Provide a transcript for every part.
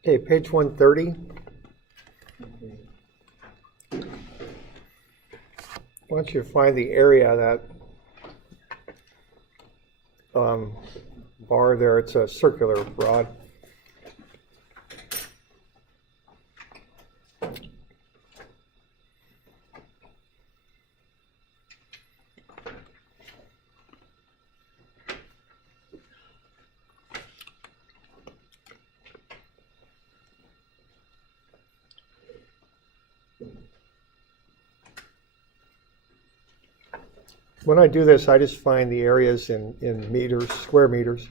Okay, page 130. Once you find the area, that bar there, it's a circular rod. When I do this, I just find the areas in meters, square meters.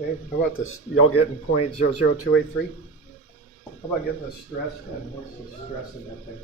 Okay, how about this? Y'all getting 0.00283? How about getting the stress and what's the stress in that thing?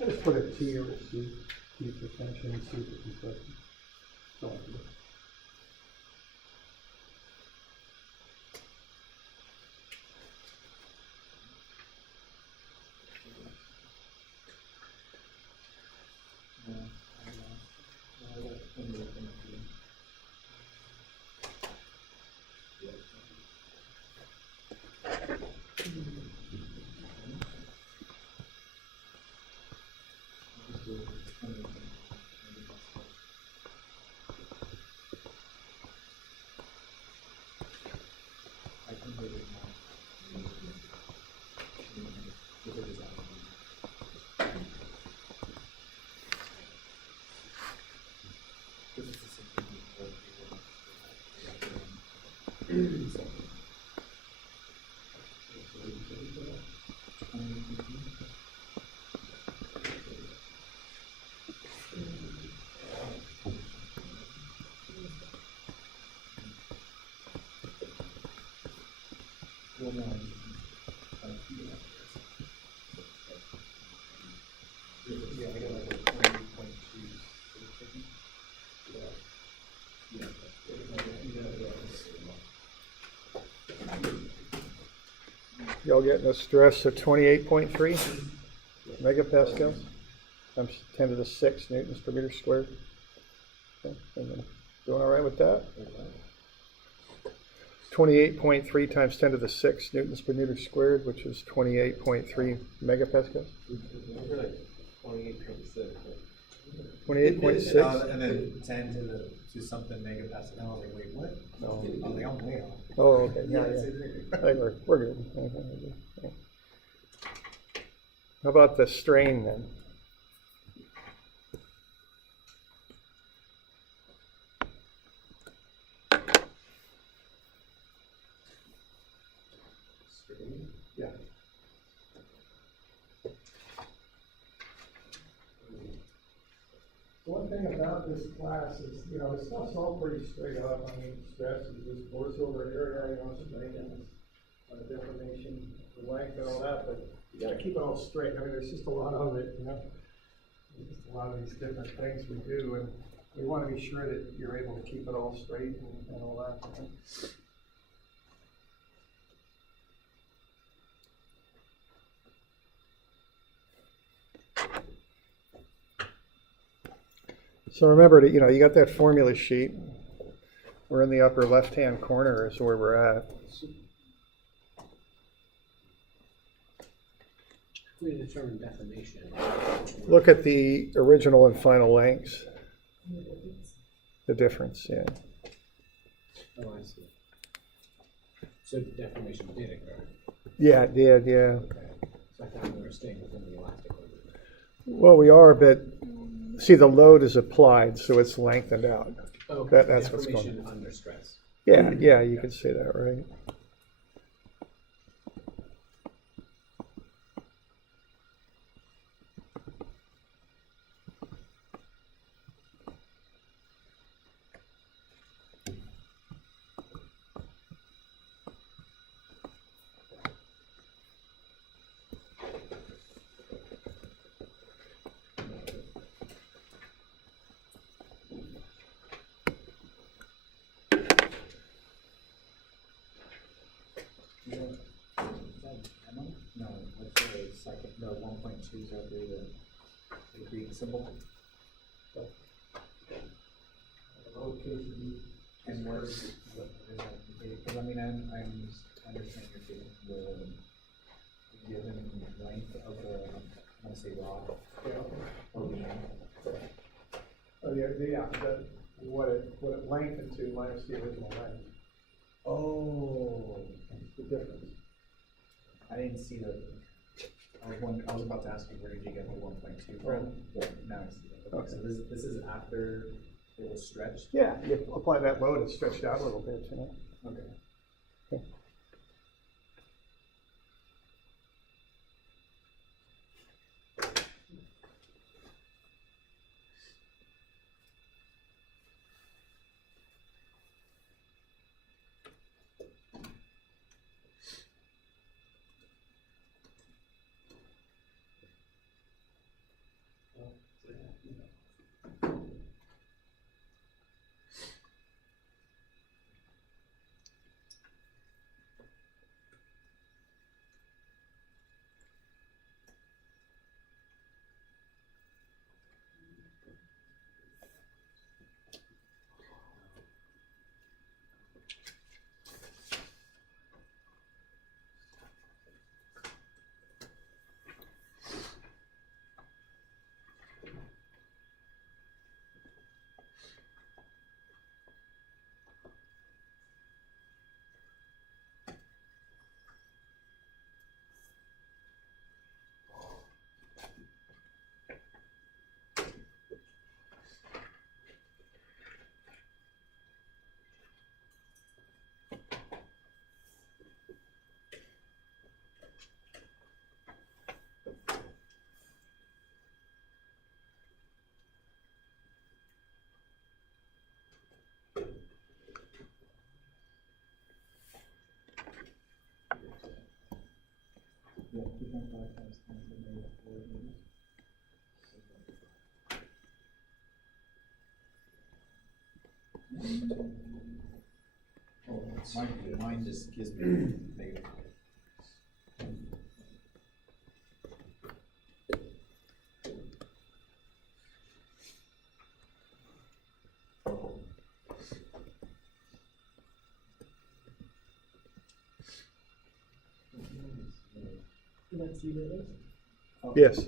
I just put a T or a C, T for tension, and C for compression. So, y'all getting a stress of 28.3 megapascals times 10 to the 6 newtons per meter squared. Okay. And then doing all right with that? 28.3 times 10 to the 6 newtons per meter squared, which is 28.3 megapascals. 28.6. 28.6? And then 10 to something megapascal. And I was like, wait, what? No. I was like, I'm way off. Oh, okay. Yeah. I think we're good. Okay. How about the strain then? Yeah. One thing about this class is, the stuff's all pretty straight up. I mean, stress is this force over area, strain and deformation, the length and all that, but you gotta keep it all straight. I mean, there's just a lot of it, There's just a lot of these different things we do, and we want to be sure that you're able to keep it all straight and all that. So remember that, you got that formula sheet. We're in the upper left-hand corner is where we're at. We determine deformation. Look at the original and final lengths. The difference, yeah. Oh, I see. So deformation did occur. Yeah, it did, yeah. Okay. So I thought we were staying within the elastic limit. Well, we are, but see, the load is applied, so it's lengthened out. Okay. That's what's going on. Deformation under stress. Yeah, you could say that, right? No, what's the second, the 1.203, the Greek symbol? And words, because I mean, I understand your feeling, the given length of the, I want to say rod. Or the Oh, yeah, what it lengthened to minus the original length. Oh, The difference. I didn't see the, I was about to ask you, where did you get the 1.2 from? But now I see it. Okay, so this is after it was stretched? Yeah, you apply that load, it's stretched out a little bit, Okay. Okay. Yeah, 2.5 times 10 to the negative 4 meters. Oh, mine just gives me negative. That's you, Yes.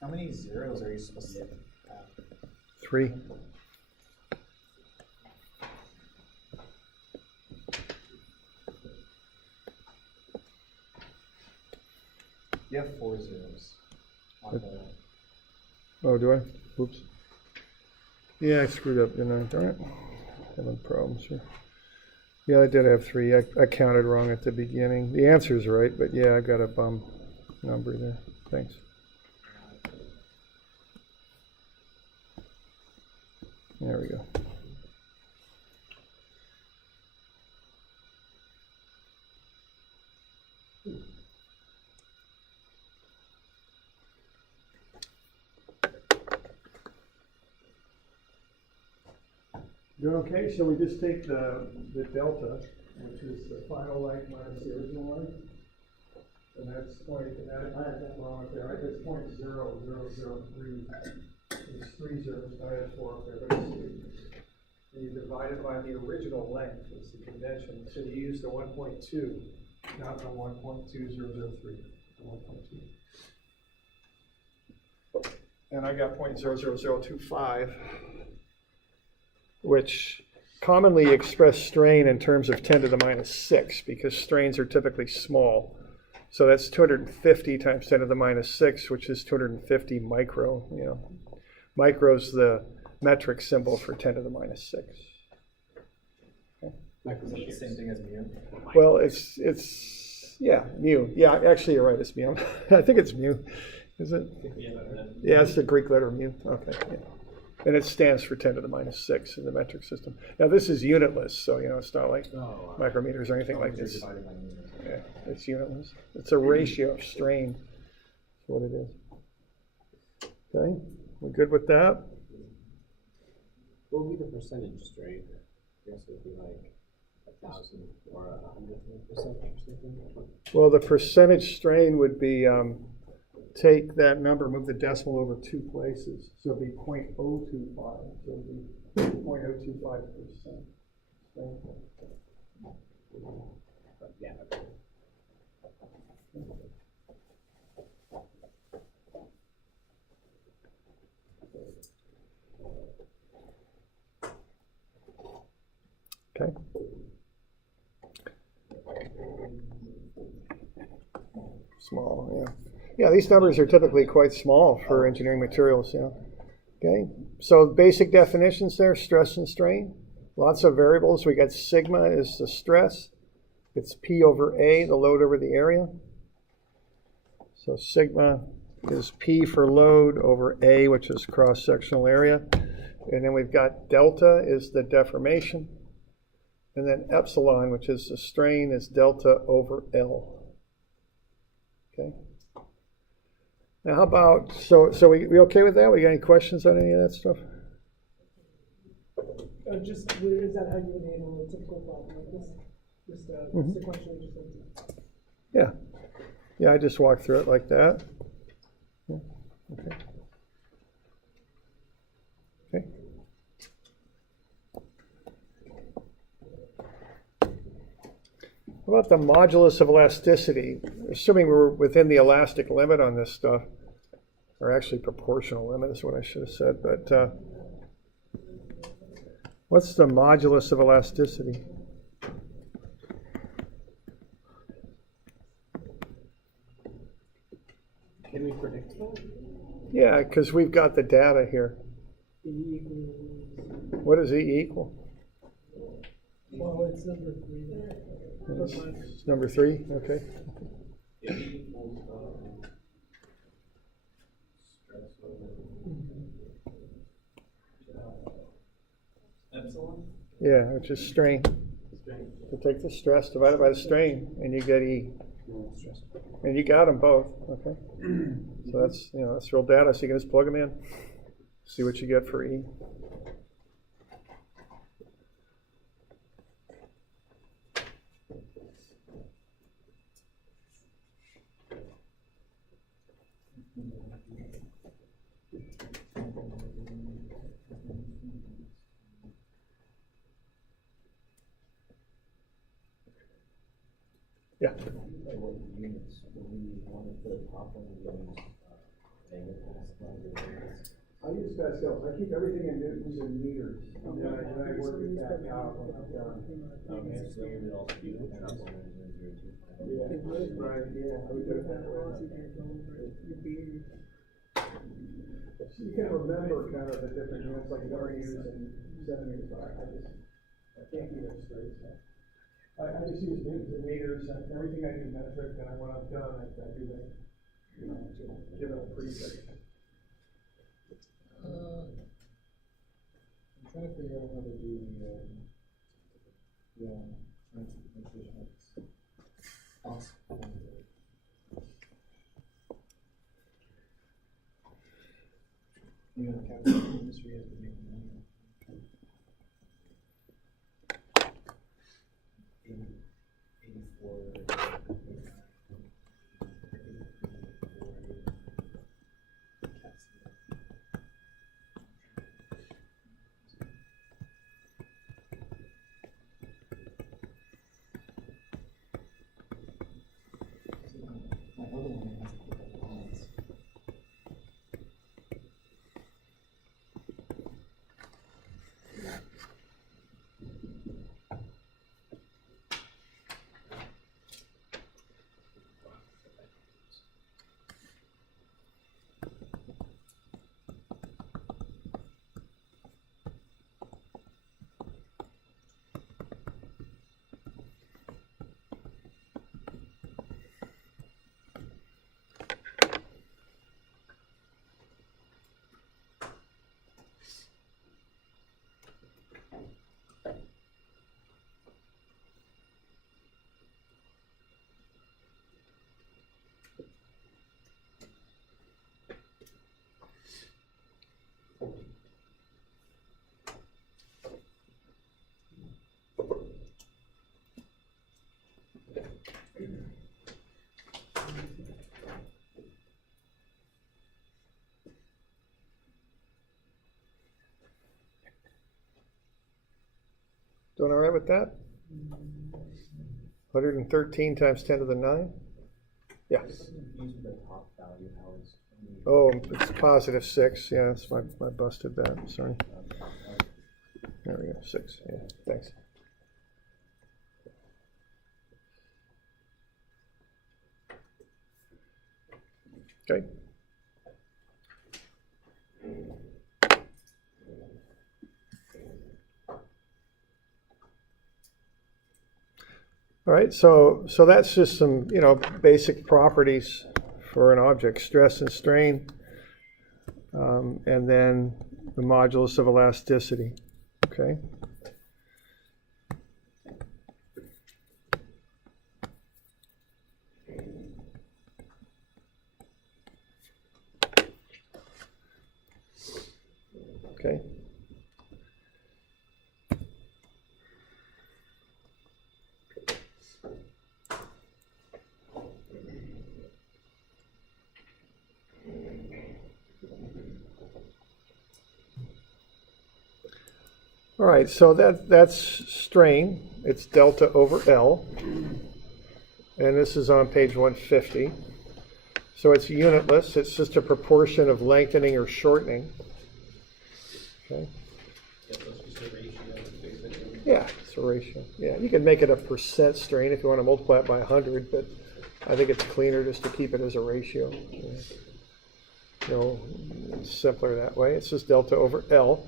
How many zeros are you supposed to have? 3. You have 4 zeros on the. Oh, do I? Whoops. Yeah, I screwed up, didn't I? Darn it. Having problems here. Yeah, I did have 3. I counted wrong at the beginning. The answer's right, but yeah, I got a bum number there. Thanks. There we go. Doing okay? Shall we just take the delta, which is the final length minus the original length? And that's I had that wrong up there. It's 0.0003. It's 3 zeros. I had 4 up there, but it's 3. And you divide it by the original length. It's the convention. So you use the 1.2, not the 1.2003. The 1.2. And I got 0.00025. Which commonly express strain in terms of 10 to the minus 6, because strains are typically small. So that's 250 times 10 to the minus 6, which is 250 micro. You know, micro's the metric symbol for 10 to the minus 6. Okay. Is that the same thing as mu? Well, it's yeah, mu. Yeah, actually you're right, it's mu. I think it's mu. Is it? Yeah, it's the Greek letter mu. Okay. Yeah. And it stands for 10 to the minus 6 in the metric system. Now this is unitless, so you know it's not like micrometers or anything like this. Yeah, it's unitless. It's a ratio of strain. That's what it is. Okay, we good with that? What would be the percentage strain? I guess it would be like 1,000 or 100% or something. Well, the percentage strain would be take that number, move the decimal over 2 places. So it'd be 0.025. So it'd be 0.025%. Yeah. Okay. Small, yeah. Yeah, these numbers are typically quite small for engineering materials, yeah. Okay, so basic definitions there, stress and strain. Lots of variables. We got sigma is the stress. It's P over A, the load over the area. So sigma is P for load over A, which is cross-sectional area. And then we've got delta is the deformation. And then epsilon, which is the strain, is delta over L. Okay. Now, how about, so we okay with that? We got any questions on any of that stuff? Just, is that how you would handle a typical problem like this? Just sequentially, just like. Yeah. Yeah, I just walked through it like that. Yeah. Okay. Okay. How about the modulus of elasticity? Assuming we're within the elastic limit on this stuff, or actually proportional limit is what I should have said, but what's the modulus of elasticity? Can we predict that? Yeah, because we've got the data here. E equals, What does E equal? well, it's number 3 there. It's number 3, okay. Epsilon? Yeah, which is strain. You take the stress divided by the strain, and you get E. And you got them both, okay? So that's, that's real data, so you can just plug them in, see what you get for E. Yeah. What units do we want to put a top on the units? I use Pascal. I keep everything in newtons and meters. And then I work with that out when I'm done. Okay, so you would also do the top on Yeah, right, yeah. I would do it that way. So you can remember kind of the different units, like WUs and centimeters. I can't keep it straight. So. I just use newtons and meters, and everything I do metric, and when I'm done, I do that. Give it a prefix. I'm trying to figure out how to do the awesome. You know, the industry has been making money. 84. My other one has a couple of lines. Doing all right with that? 113 times 10 to the 9? Yes. Use the top value, how is. Oh, it's positive 6. Yeah, that's my busted that. Sorry. There we go. 6. Yeah, thanks. Okay. All right, so that's just some, basic properties for an object, stress and strain, and then the modulus of elasticity, okay? All right, so that's strain. It's delta over L. And this is on page 150. So it's unitless. It's just a proportion of lengthening or shortening. Okay. Yeah, it's a ratio. Yeah, you can make it a percent strain if you want to multiply it by 100, but I think it's cleaner just to keep it as a ratio. You know, it's simpler that way. It's just delta over L.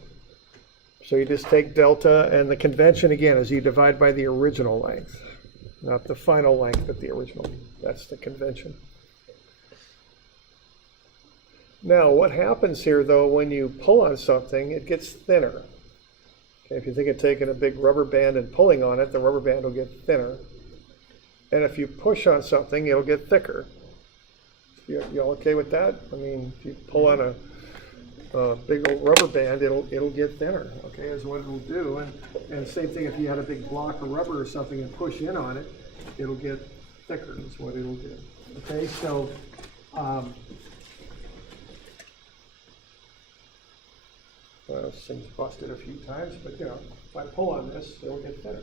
So you just take delta, and the convention again is you divide by the original length. Not the final length, but the original. That's the convention. Now, what happens here, though, when you pull on something, it gets thinner. Okay, if you think of taking a big rubber band and pulling on it, the rubber band will get thinner. And if you push on something, it'll get thicker. You all okay with that? I mean, if you pull on a big old rubber band, it'll get thinner. Okay, is what it'll do. And same thing if you had a big block of rubber or something and push in on it, it'll get thicker. Is what it'll do. Okay, so well, this thing's busted a few times, but you know, if I pull on this, it'll get thinner.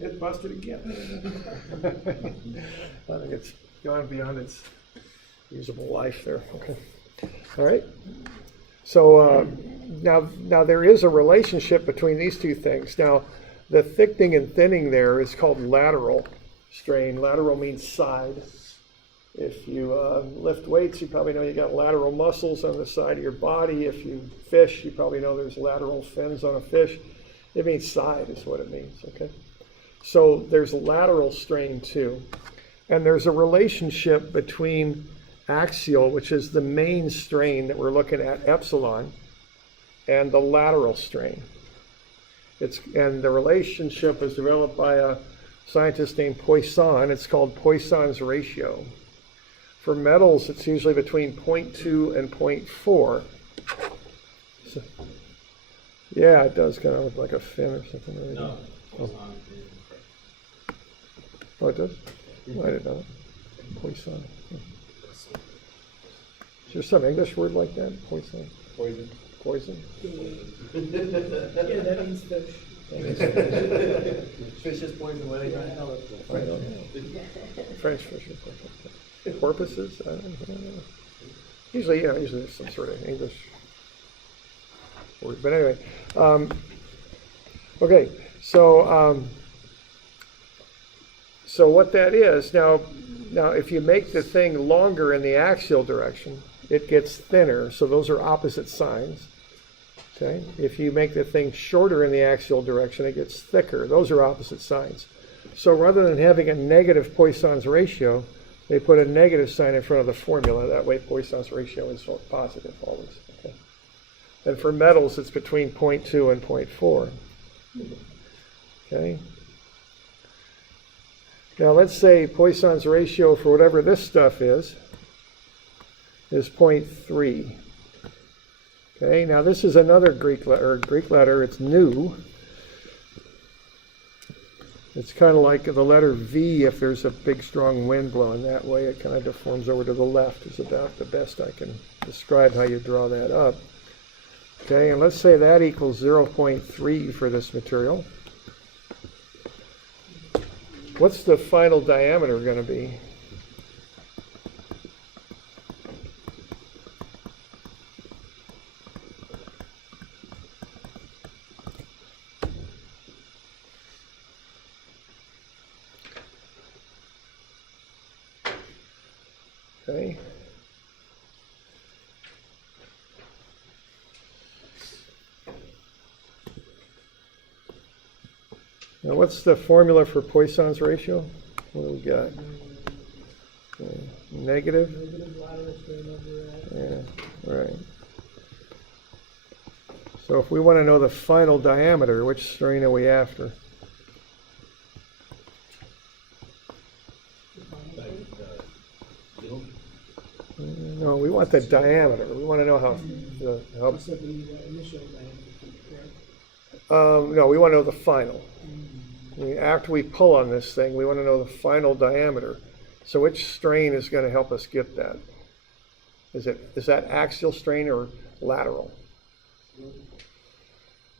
It busted again. I think it's gone beyond its usable life there. Okay. All right. So now there is a relationship between these two things. Now, the thickening and thinning there is called lateral strain. Lateral means side. If you lift weights, you probably know you got lateral muscles on the side of your body. If you fish, you probably know there's lateral fins on a fish. It means side is what it means, okay? So there's lateral strain too. And there's a relationship between axial, which is the main strain that we're looking at, epsilon, and the lateral strain. And the relationship was developed by a scientist named Poisson. It's called Poisson's ratio. For metals, it's usually between 0.2 and 0.4. So, yeah, it does kind of look like a fin or something. Really. No. Oh, it does? Oh, I didn't know that. Poisson. Is there some English word like that? Poisson? Poison. Poison? Yeah, that means fish. Fish is poison, what are they trying to tell us? I don't know. French fish or something. Porpoises? I don't know. Usually there's some sort of English word. But anyway, okay, so what that is, now if you make the thing longer in the axial direction, it gets thinner, so those are opposite signs. Okay, if you make the thing shorter in the axial direction, it gets thicker. Those are opposite signs. So rather than having a negative Poisson's ratio, they put a negative sign in front of the formula. That way Poisson's ratio is positive always. Okay? And for metals, it's between 0.2 and 0.4. Okay. Now let's say Poisson's ratio for whatever this stuff is 0.3. Okay, now this is another Greek letter, it's nu. It's kind of like the letter V if there's a big strong wind blowing that way. It kind of deforms over to the left is about the best I can describe how you draw that up. Okay, and let's say that equals 0.3 for this material. What's the final diameter going to be? Okay. Now, what's the formula for Poisson's ratio? What do we got? Negative? Negative lateral strain over Yeah, right. So if we want to know the final diameter, which strain are we after? No, we want the diameter. We want to know how. You said the initial diameter, right? No, we want to know the final. After we pull on this thing, we want to know the final diameter. So which strain is going to help us get that? Is that axial strain or lateral?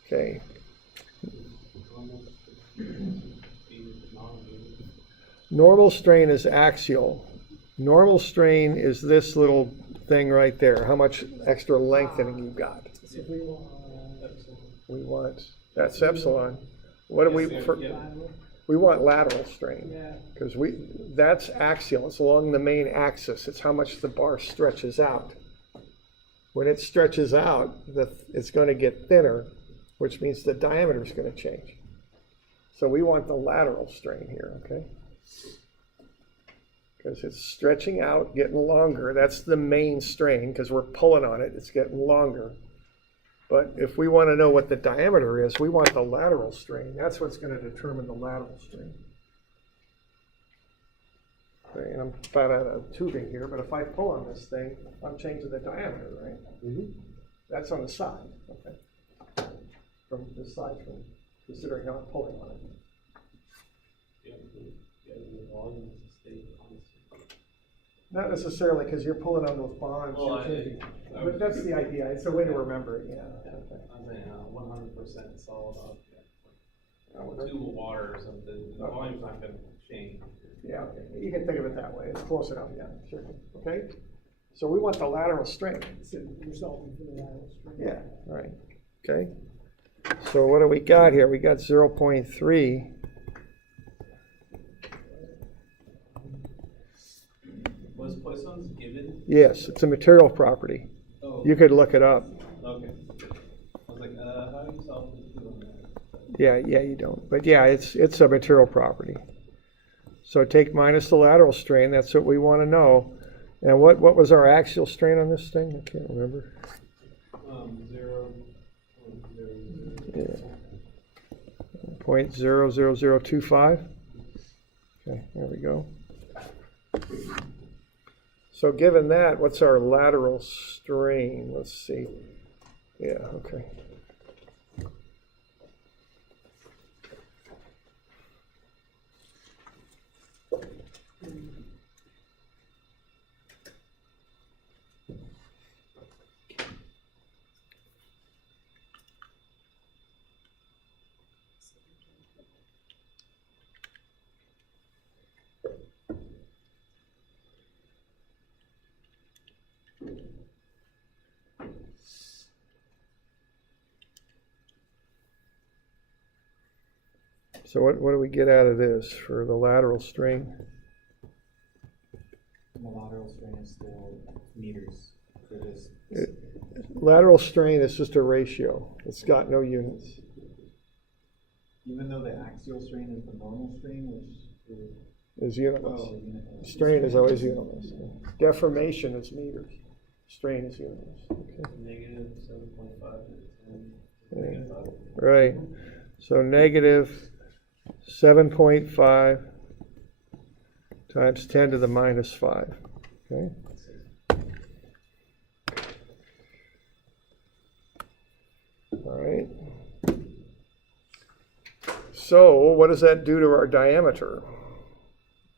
Okay, normal strain is axial. Normal strain is this little thing right there. How much extra lengthening you got? So if we want, We want, that's epsilon. What do we, we want lateral strain. yeah, Because that's axial, it's along the main axis, it's how much the bar stretches out. When it stretches out, it's going to get thinner, which means the diameter is going to change. So we want the lateral strain here, okay? Because it's stretching out, getting longer, that's the main strain, because we're pulling on it, it's getting longer. But if we want to know what the diameter is, we want the lateral strain. That's what's going to determine the lateral strain. Okay, and I'm about out of tubing here, but if I pull on this thing, I'm changing the diameter, right? Mm-hmm. That's on the side, okay? From this side, from considering how I'm pulling on it. Not necessarily, because you're pulling on those bonds, you're changing. But that's the idea, it's a way to remember it, yeah. Okay. I'm saying 100% solid object. Tube of water or something, the volume's not gonna change. Yeah, okay. You can think of it that way, it's close enough, yeah, sure. Okay? So we want the lateral strain. so you're solving for the lateral strain. Yeah, right. Okay. So what do we got here? We got 0.3. Was Poisson's given? Yes, it's a material property. Oh, You could look it up. okay. I was like, how do you solve the two on that? Yeah, you don't. But yeah, it's a material property. So take minus the lateral strain, that's what we want to know. And what was our axial strain on this thing? I can't remember. 0.00. Yeah. 0.00025. Okay, there we go. So given that, what's our lateral strain? Let's see. Yeah, okay. So what do we get out of this for the lateral strain? The lateral strain is still meters for this. Lateral strain is just a ratio. It's got no units. Even though the axial strain is the normal strain, which is Is unitless. unitless. Strain is always unitless. Deformation is meters. Strain is unitless. Okay. Negative 7.5 to 10. Yeah. Negative 5. Right. So negative 7.5 times 10 to the minus 5. Okay. All right. So what does that do to our diameter?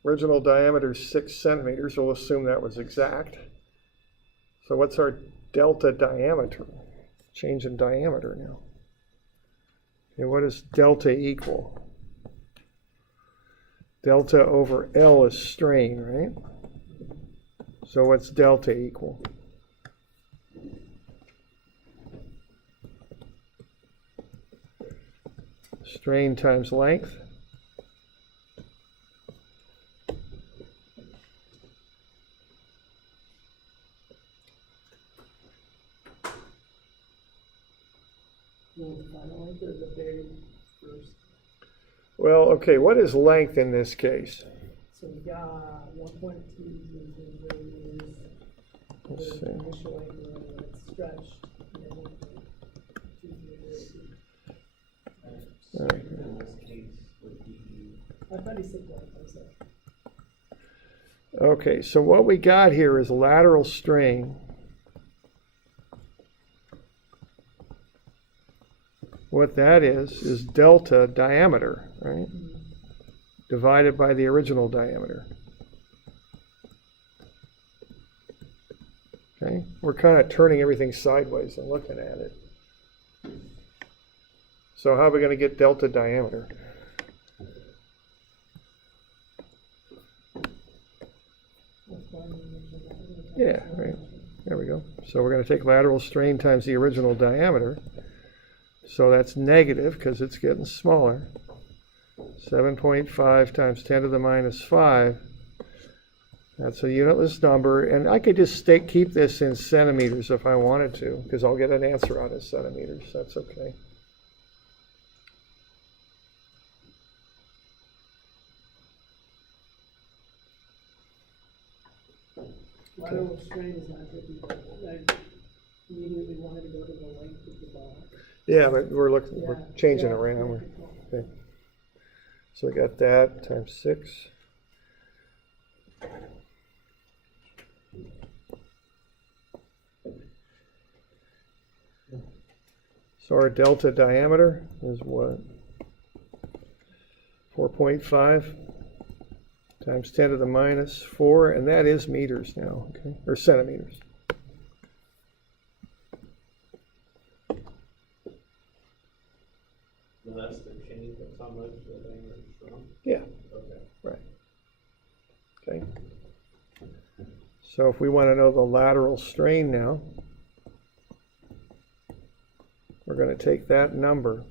Original diameter is 6 centimeters. We'll assume that was exact. So what's our delta diameter? Change in diameter now. Okay, what does delta equal? Delta over L is strain, right? So what's delta equal? Strain times length. You want the final length or the very first? Well, okay, what is length in this case? So we got 1.2 meters. Let's The see. initial length when it's stretched. And then 1.2 meters. Strength in this case would be I thought he said that. I said. Okay, so what we got here is lateral strain. What that is delta diameter, right? Divided by the original diameter. Okay, we're kind of turning everything sideways and looking at it. So how are we going to get delta diameter? Yeah, right. There we go. So we're going to take lateral strain times the original diameter. So that's negative because it's getting smaller. 7.5 times 10 to the minus 5. That's a unitless number. And I could just keep this in centimeters if I wanted to, because I'll get an answer out of centimeters. That's okay. Lateral strain is not tricky. I immediately wanted to go to the length of the bar. Yeah, but we're changing Yeah, around. yeah. Okay. So we got that times 6. So our delta diameter is what? 4.5 times 10 to the minus 4, and that is meters now, okay, or centimeters. And that's the change of how much the diameter is from? Yeah, Okay. right. Okay. So if we want to know the lateral strain now, we're going to take that number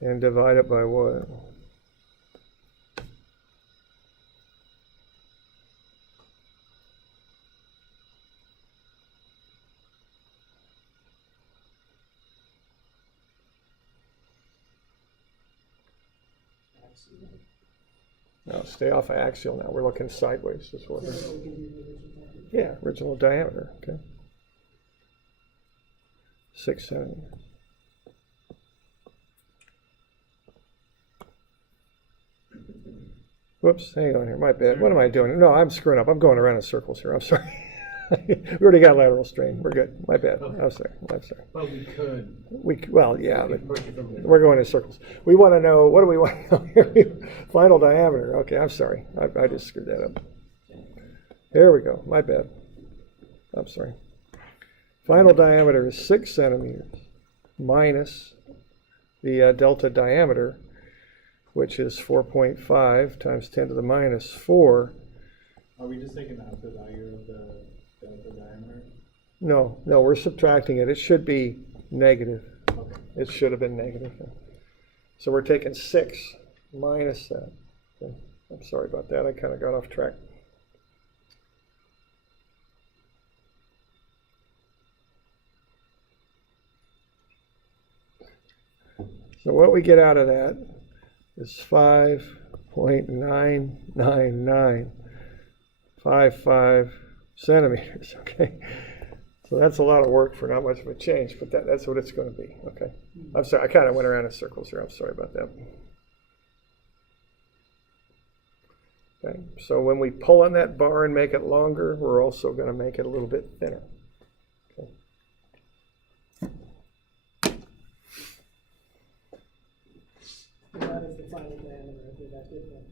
and divide it by what? No, stay off of axial now. We're looking sideways this way. So that will give you the original value. Yeah, original diameter, okay. 6 centimeters. Whoops, hang on here, my bad. What am I doing? No, I'm screwing up. I'm going around in circles here. I'm sorry. We already got lateral strain. We're good. My bad. Okay. I'm sorry. I'm sorry. But we could. Well, yeah, but approach it from we're going in circles. We want to know, what do we want to know here? Final diameter. Okay, I'm sorry. I just screwed that up. There we go. My bad. I'm sorry. Final diameter is 6 centimeters minus the delta diameter, which is 4.5 times 10 to the minus 4. Are we just taking out the value of the delta diameter? No, we're subtracting it. It should be negative. Okay. It should have been negative. So we're taking 6 minus that. Okay. I'm sorry about that. I kind of got off track. So what we get out of that is 5.99955 centimeters, okay? So that's a lot of work for not much of a change, but that's what it's going to be, okay? I'm sorry, I kind of went around in circles here. I'm sorry about that. Okay, so when we pull on that bar and make it longer, we're also going to make it a little bit thinner. Okay. And that is the final diameter of that difference.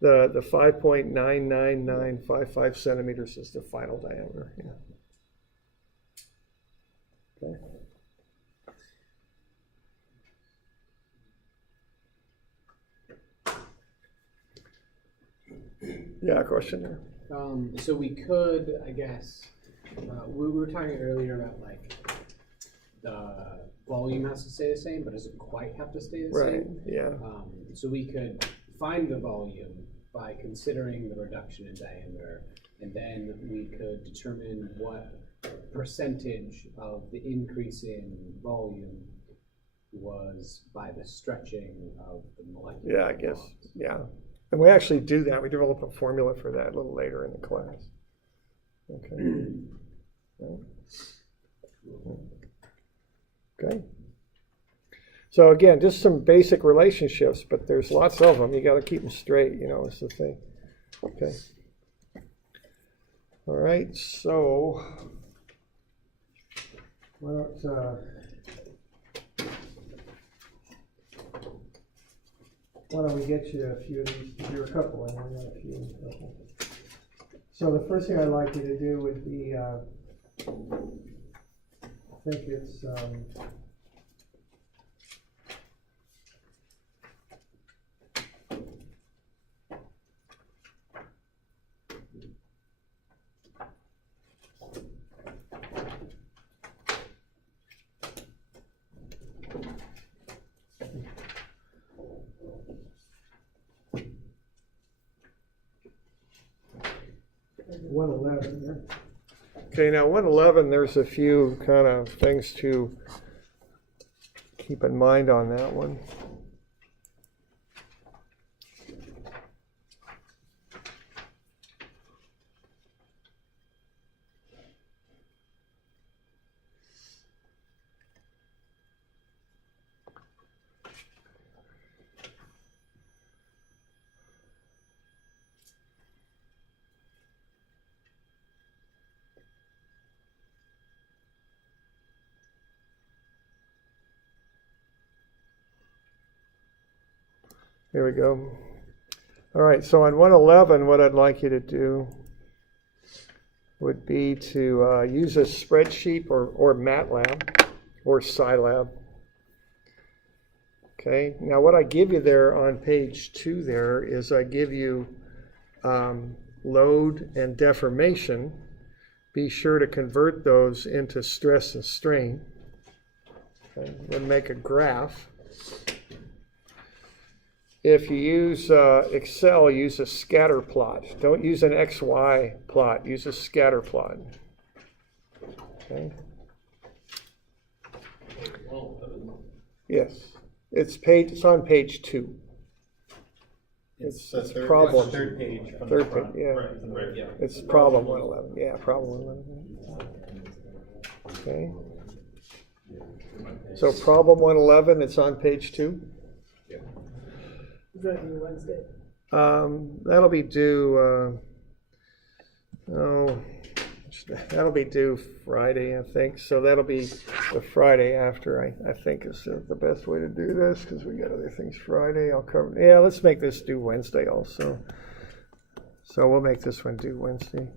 The 5.99955 centimeters is the final diameter. Yeah. Okay. Yeah, question there. So we could, I guess, we were talking earlier about like the volume has to stay the same, but doesn't quite have to stay the Right. same. Yeah. So we could find the volume by considering the reduction in diameter, and then we could determine what percentage of the increase in volume was by the stretching of the molecular. Yeah, I guess. Yeah. And we actually do that. We develop a formula for that a little later in the class. Okay. Okay. So again, just some basic relationships, but there's lots of them. You got to keep them straight, is the thing. Okay. All right. So why don't we get you a few of these? You're a couple, and I got a few. So the first thing I'd like you to do would be, I think it's, okay, now 111, there's a few kind of things to keep in mind on that one. Here we go. All right, so on 111, what I'd like you to do would be to use a spreadsheet or MATLAB or Scilab. Okay, now what I give you there on page 2 there is I give you load and deformation. Be sure to convert those into stress and strain. Okay, then make a graph. If you use Excel, use a scatter plot. Don't use an XY plot, use a scatter plot. Okay. Yes, it's on page 2. It's problem. Third page from Third the front. page, yeah. Right, yeah. It's problem 111. Yeah, problem 111. Okay. So problem 111, it's on page 2. Is that due Wednesday? That'll be due, that'll be due Friday, I think. So that'll be the Friday after, I think is the best way to do this, because we got other things Friday. I'll cover, yeah, let's make this due Wednesday also. So we'll make this one due Wednesday.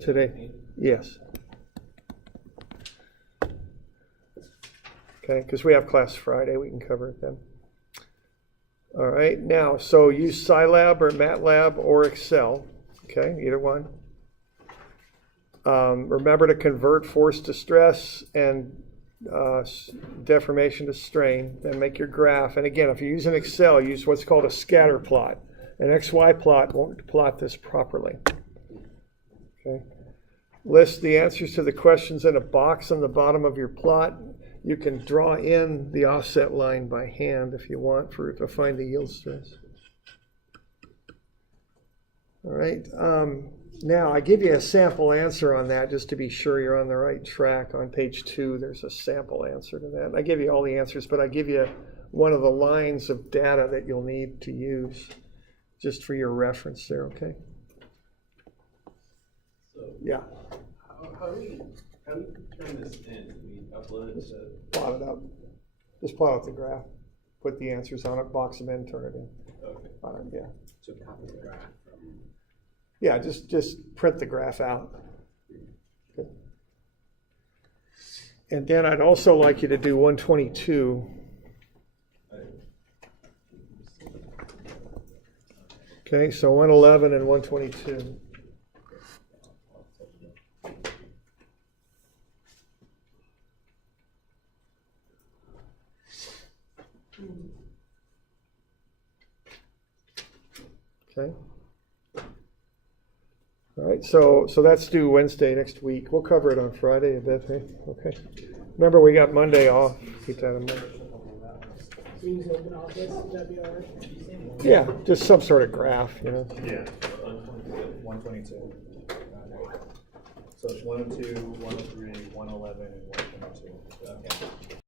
Today, yes. Okay, because we have class Friday, we can cover it then. All right, now, so use Scilab or MATLAB or Excel, okay, either one. Remember to convert force to stress and deformation to strain, then make your graph. And again, if you're using Excel, use what's called a scatter plot. An XY plot won't plot this properly. Okay. List the answers to the questions in a box on the bottom of your plot. You can draw in the offset line by hand if you want to find the yield stress. All right. Now I give you a sample answer on that just to be sure you're on the right track. On page 2, there's a sample answer to that. And I give you all the answers, but I give you one of the lines of data that you'll need to use just for your reference there. Okay. So Yeah. how do we turn this in? Do we upload it to? Plot it up. Just plot out the graph. Put the answers on it, box them in, turn it in. Okay. Yeah. So copy the graph from. Yeah, just print the graph out. Good. And then I'd also like you to do 122. Okay, so 111 and 122. Okay. All right, so that's due Wednesday next week. We'll cover it on Friday a bit, hey? Okay. Remember, we got Monday off. Keep that in mind. So you use open office, would that be all right? Yeah, just some sort of graph, you know. Yeah. 122. Okay. So it's 102, 103, 111, and 122. Okay.